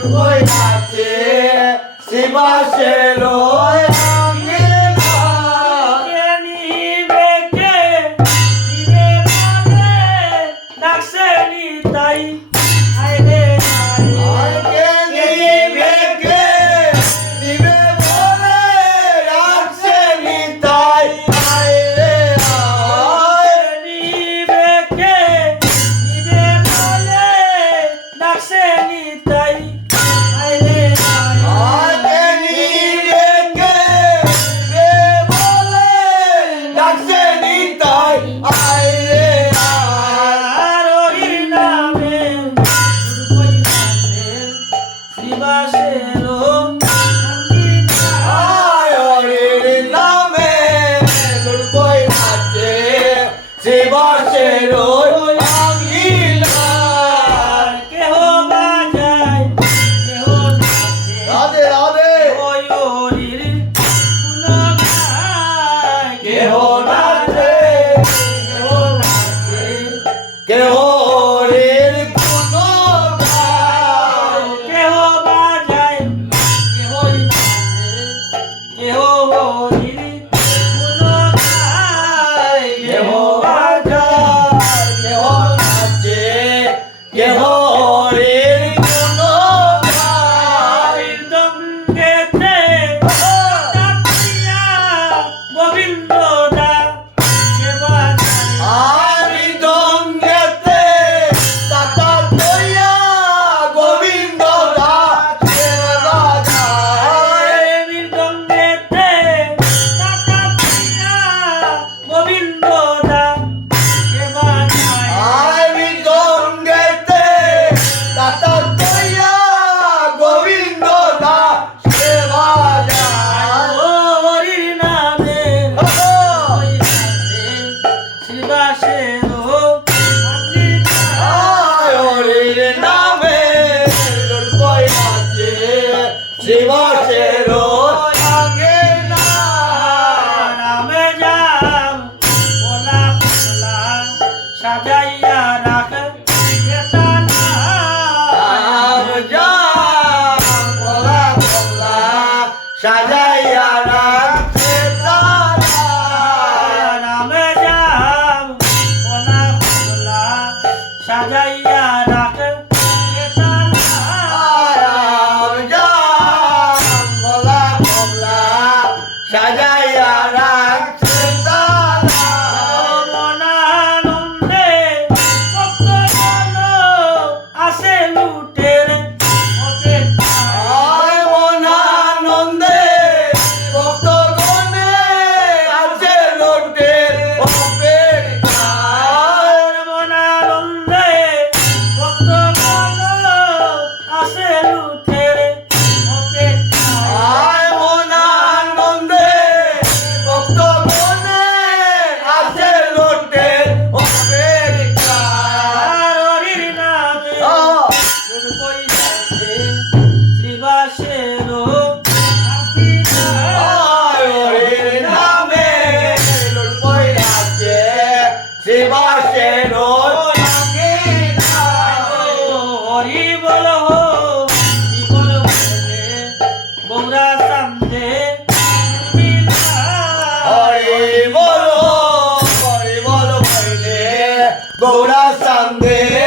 불고야지 시바실로야 낙선이 따위 quiero 大家。Morazán de